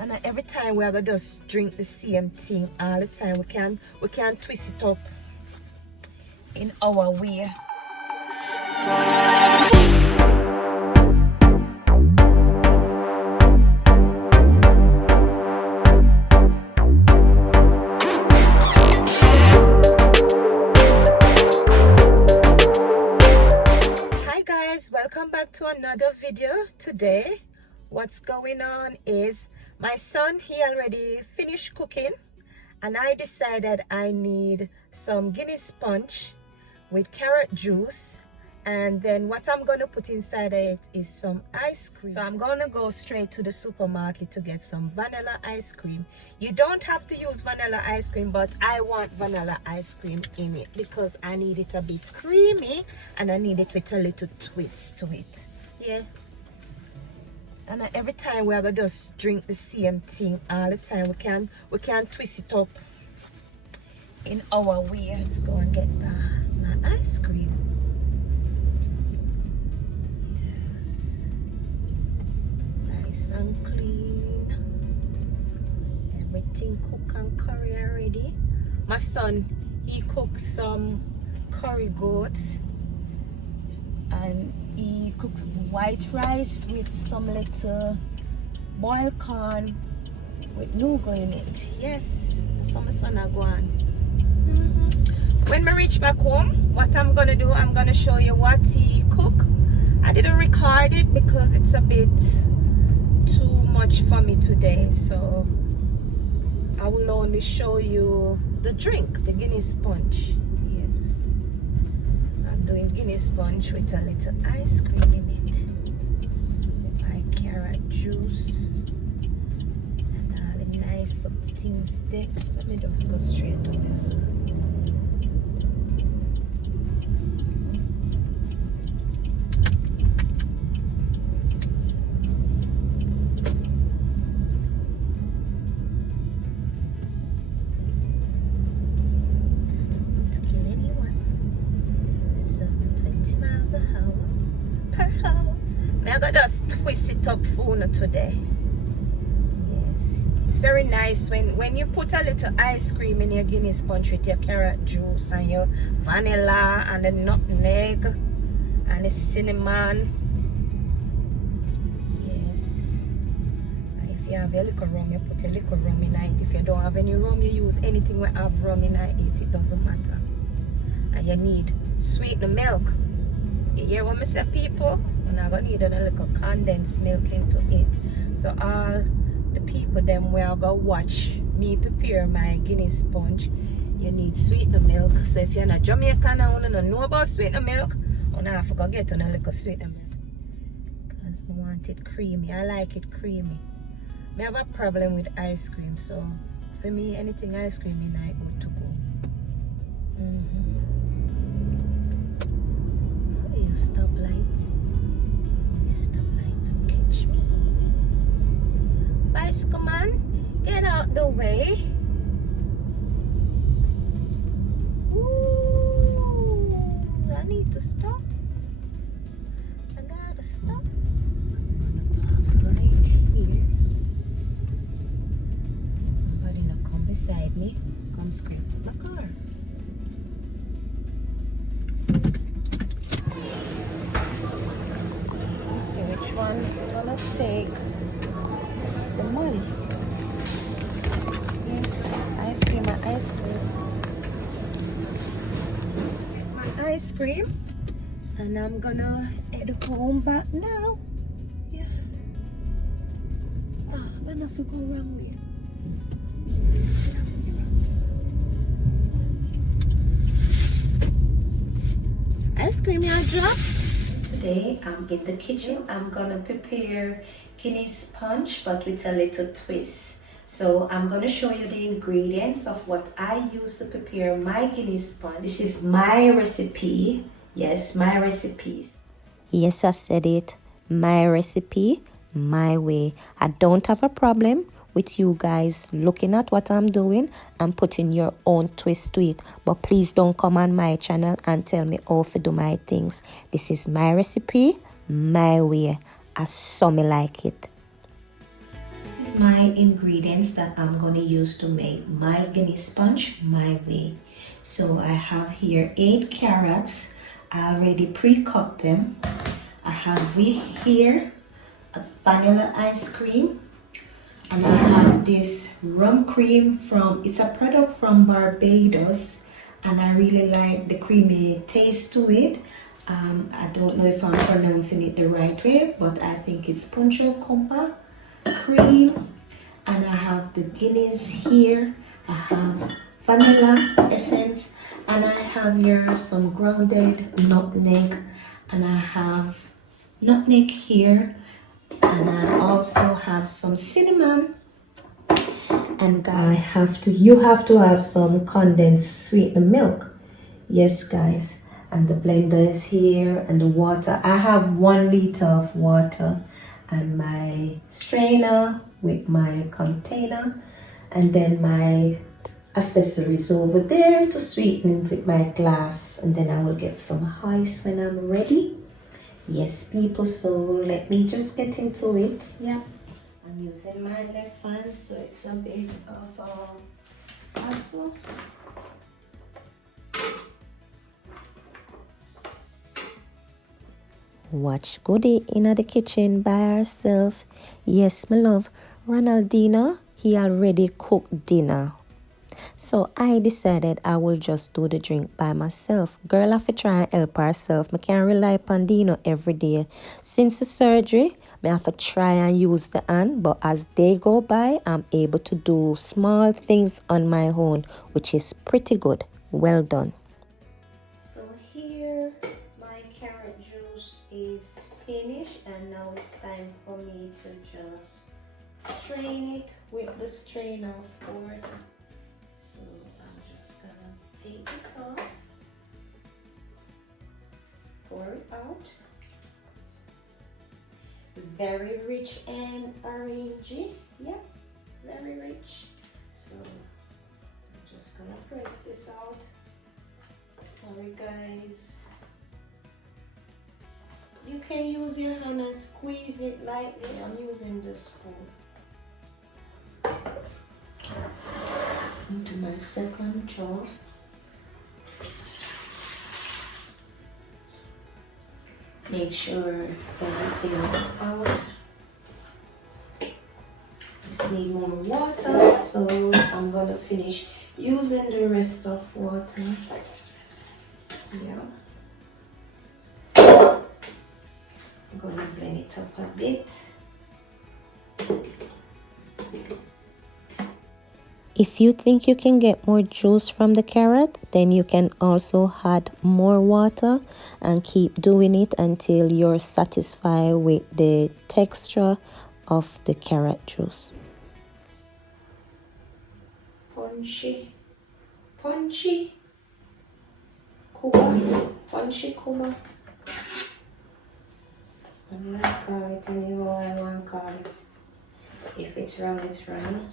And every time we are gonna just drink the same thing all the time. We can twist it up in our way. Hi guys, welcome back to another video. Today what's going on is my son, he already finished cooking and I decided I need some Guinness punch with carrot juice, and then what I'm gonna put inside it is some ice cream. So I'm gonna go straight to the supermarket to get some vanilla ice cream. You don't have to use vanilla ice cream, but I want vanilla ice cream in it because I need it a bit creamy and I need it with a little twist to it. Yeah. And every time we are gonna just drink the same thing all the time. We can twist it up in our way. Let's go and get my ice cream. Yes, nice and clean. Everything cooked and curry already. My son, he cooked some curry goats and he cooked white rice with some little boiled corn with nougat in it. Yes, that's how my son are going. When I reach back home, what I'm gonna do, I'm gonna show you what he cooked. I didn't record it because it's a bit too much for me today, so I will only show you the drink, the Guinness punch. Yes, I'm doing Guinness punch with a little ice cream in it, my carrot juice and all the nice things there. Let me just go straight to this. I'm gonna just twist it up for you today. Yes, it's very nice when you put a little ice cream in your Guinness punch with your carrot juice and your vanilla and the nutmeg and the cinnamon. Yes, and if you have a little rum, you put a little rum in it. If you don't have any rum, you use anything that have rum in it doesn't matter. And you need sweeten milk. You hear what I say, people? I'm gonna need a little condensed milk into it. So all the people them where I go watch me prepare my Guinness punch, you need sweetener milk. So if you're not Jamaican and you don't know about sweetener milk, you have to go get on a little sweetener milk. Because I want it creamy. I like it creamy. I have a problem with ice cream, so for me anything ice cream in I good to go. How do you stop light? Stop light, don't catch me. Bicycle man, get out the way. Ooh, I need to stop. I gotta stop. I'm gonna park right here. Nobody not come beside me. Come scrape my car. Which one I'm gonna take the money? Yes, ice cream, my ice cream. My ice cream, and I'm gonna head home back now. Yeah. I'm gonna have to go wrong way. Ice cream, you drop. Today I'm in the kitchen. I'm gonna prepare Guinness punch but with a little twist. So I'm gonna show you the ingredients of what I use to prepare my Guinness punch. This is my recipe. Yes, my recipes. Yes, I said it. My recipe, my way. I don't have a problem with you guys looking at what I'm doing and putting your own twist to it, but please don't come on my channel and tell me how to do my things. This is my recipe, my way. I saw me like it. This is my ingredients that I'm going to use to make my Guinness punch my way. So I have here 8 carrots. I already pre-cut them. I have here a vanilla ice cream, and I have this rum cream from, it's a product from Barbados, and I really like the creamy taste to it. I don't know if I'm pronouncing it the right way, but I think it's ponchekubacream. And I have the Guinness here. I have vanilla essence, and I have here some grounded nutmeg, and I have nutmeg here, and I also have some cinnamon. And you have to have some condensed sweetened milk. Yes, guys. And the blender is here, and the water. I have 1 liter of water, and my strainer with my container, and then my accessories over there to sweeten it with my glass, and then I will get some ice when I'm ready. Yes, people, so let me just get into it. Yeah, I'm using my left hand, so it's a bit of a hassle. Watch Goody in the kitchen by herself. Yes, my love. Ronaldina, he already cooked dinner. So I decided I will just do the drink by myself. Girl have to try and help herself. I can't rely upon Dino every day. Since the surgery, I have to try and use the hand. But as they go by, I'm able to do small things on my own, which is pretty good. Well done. So here, my carrot juice is finished, and now it's time for me to just strain it with the strainer, of course. So I'm just gonna take this off, pour it out. Very rich and orangey, yeah, very rich. So I'm just gonna press this out. Sorry guys. You can use your hand and squeeze it lightly. I'm using the spoon. Into my second jar. Make sure everything is out. Just need more water, so I'm gonna finish using the rest of water. Yeah. I'm gonna blend it up a bit. If you think you can get more juice from the carrot, then you can also add more water and keep doing it until you're satisfied with the texture of the carrot juice. Ponche, kuba. I'm not calling it anymore. I want to call it. If it's wrong, it's wrong.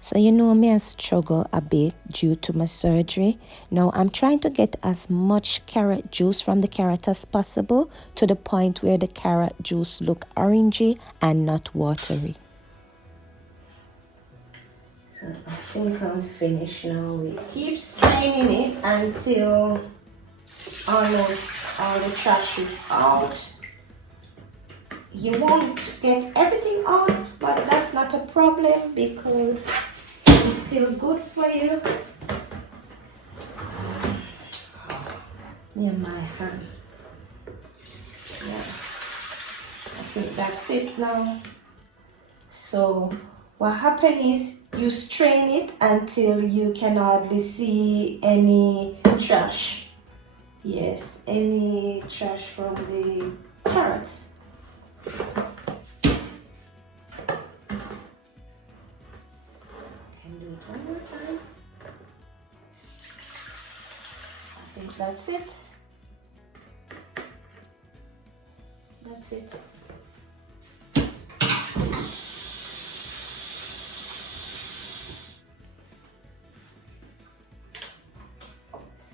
So you know me, I struggle a bit due to my surgery. Now I'm trying to get as much carrot juice from the carrot as possible, to the point where the carrot juice look orangey and not watery. So I think I'm finished now. We keep straining it until almost all the trash is out. You won't get everything out, but that's not a problem because it's still good for you. Near my hand. Yeah, I think that's it now. So what happens is you strain it until you can hardly see any trash. Yes, any trash from the carrots. Can do it one more time. I think that's it. That's it.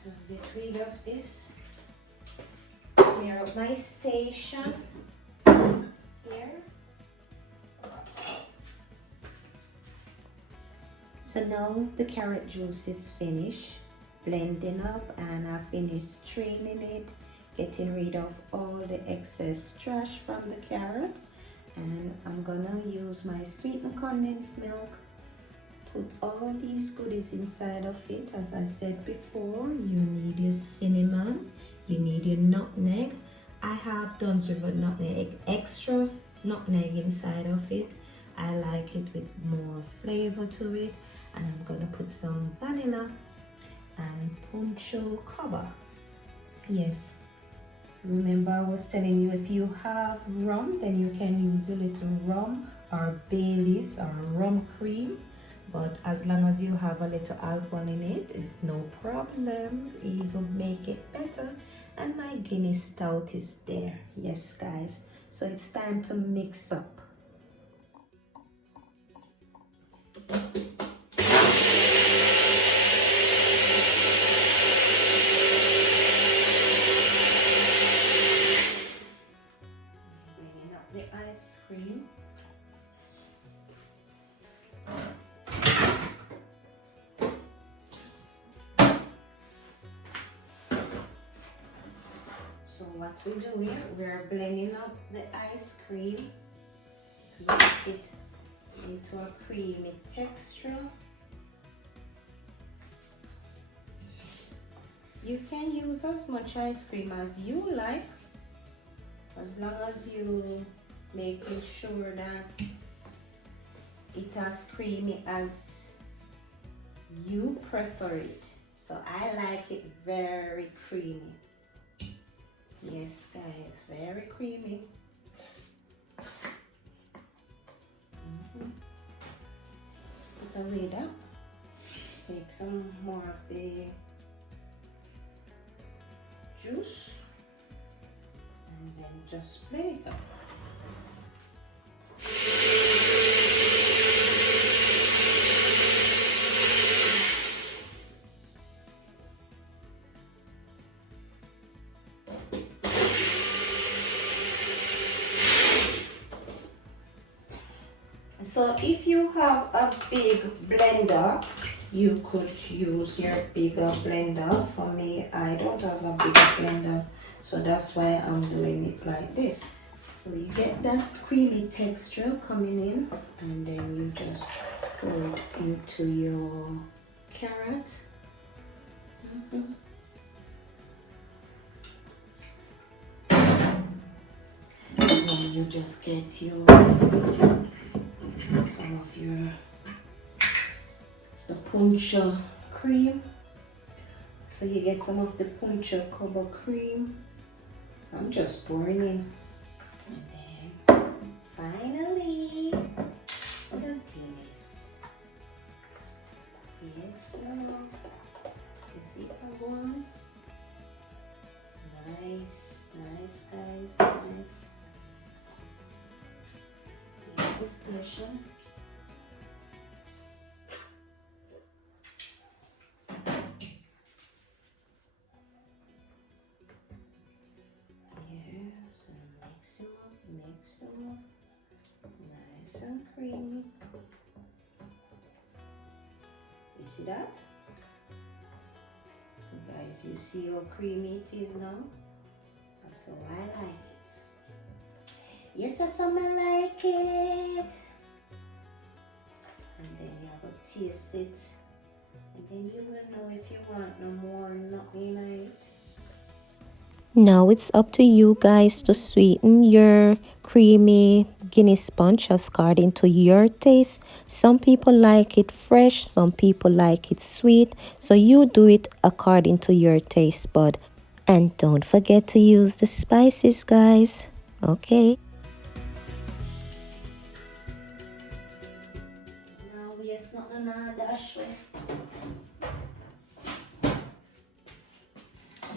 So get rid of this. Clear up my station here. So now the carrot juice is finished blending up, and I finished straining it, getting rid of all the excess trash from the carrot. And I'm gonna use my sweetened condensed milk, put all these goodies inside of it. As I said before, you need your cinnamon, you need your nutmeg. I have done with nutmeg, extra nutmeg inside of it. I like it with more flavor to it. And I'm gonna put some vanilla and ponchekubacream. Yes, remember I was telling you, if you have rum, then you can use a little rum or Baileys or rum cream. But as long as you have a little alcohol in it, it's no problem. Even make it better. And my Guinness stout is there. Yes, guys. So it's time to mix up. Bringing up the ice cream. So what we do here, we're blending up the ice cream to make it into a creamy texture. You can use as much ice cream as you like, as long as you making sure that it as creamy as you prefer it. So I like it very creamy. Yes, guys, very creamy. Put away that. Take some more of the juice and then just blend it up. So if you have a big blender, you could use your bigger blender. For me, I don't have a bigger blender, so that's why I'm doing it like this. So you get that creamy texture coming in, and then you just pour it into your carrots. And then you just get your some of the ponchekubacream. So you get some of the ponchekubacream. I'm just pouring in. And then finally the Guinness. Yes, you see that one? Nice, nice, guys, nice. The station. Yes, and mix them up, nice and creamy. You see that? So guys, you see how creamy it is now? So I like it. Yes, I like it. And then you have to taste it. And then you will know if you want no more or not in it. Now it's up to you guys to sweeten your creamy Guinness punch according to your taste. Some people like it fresh, some people like it sweet. So you do it according to your taste bud. And don't forget to use the spices, guys. Okay. Now we are not gonna dash.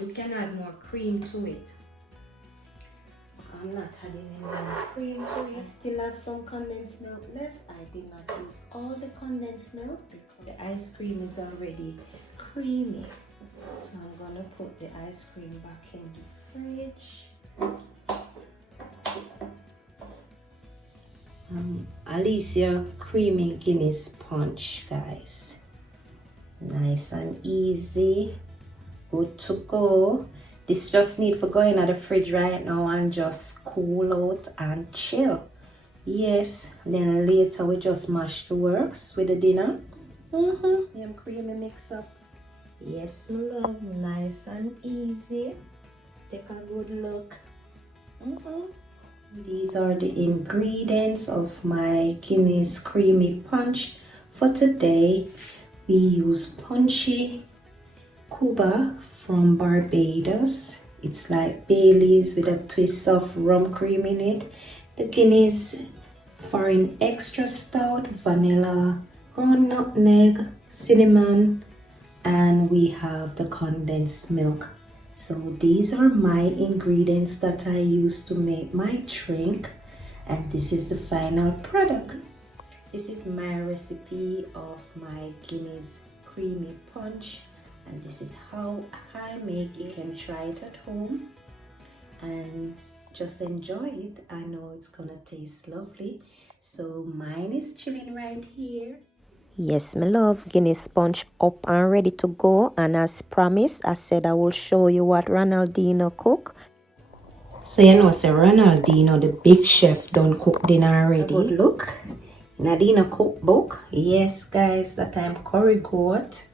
You can add more cream to it. I'm not adding any more cream to it. I still have some condensed milk left. I did not use all the condensed milk because the ice cream is already creamy. So I'm gonna put the ice cream back in the fridge. Alicia Creamy Guinness Punch, guys. Nice and easy, good to go. This just need for going at the fridge right now and just cool out and chill. Yes, then later we just mash the works with the dinner. Same creamy mix up. Yes, my love, nice and easy. Take a good look. These are the ingredients of my Guinness Creamy Punch for today. We use ponche kuba from Barbados. It's like Bailey's with a twist of rum cream in it. The Guinness foreign extra stout, vanilla, ground nutmeg, cinnamon, and we have the condensed milk. So these are my ingredients that I use to make my drink, and this is the final product. This is my recipe of my Guinness Creamy Punch, and this is how I make it. You can try it at home and just enjoy it. I know it's gonna taste lovely. So mine is chilling right here. Yes, my love, Guinness Punch up and ready to go. And as promised, I said I will show you what Ronaldinho cook. So you know, Ronaldinho, the big chef, don't cook dinner already. Good look. Nadina cookbook. Yes, guys, that time curry goat.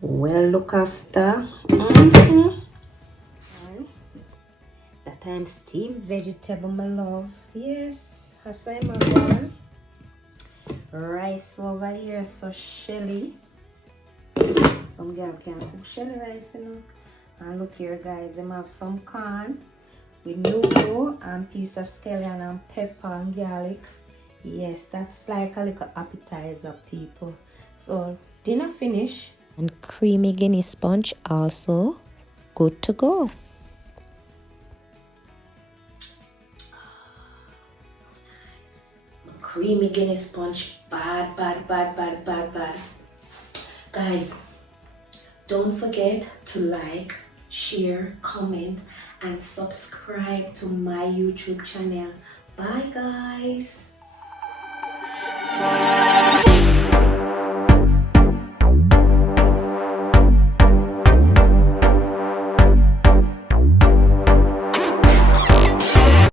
Well look after. That time steamed vegetable, my love. Yes, aside my one. Rice over here, so shelly. Some girl can cook shelly rice, you know. And look here, guys, them have some corn with noodle and piece of scallion and pepper and garlic. Yes, that's like a little appetizer, people. So dinner finish, and creamy Guinness Punch also good to go. Creamy Guinness Punch, bad. Guys, don't forget to like, share, comment, and subscribe to my YouTube channel. Bye, guys.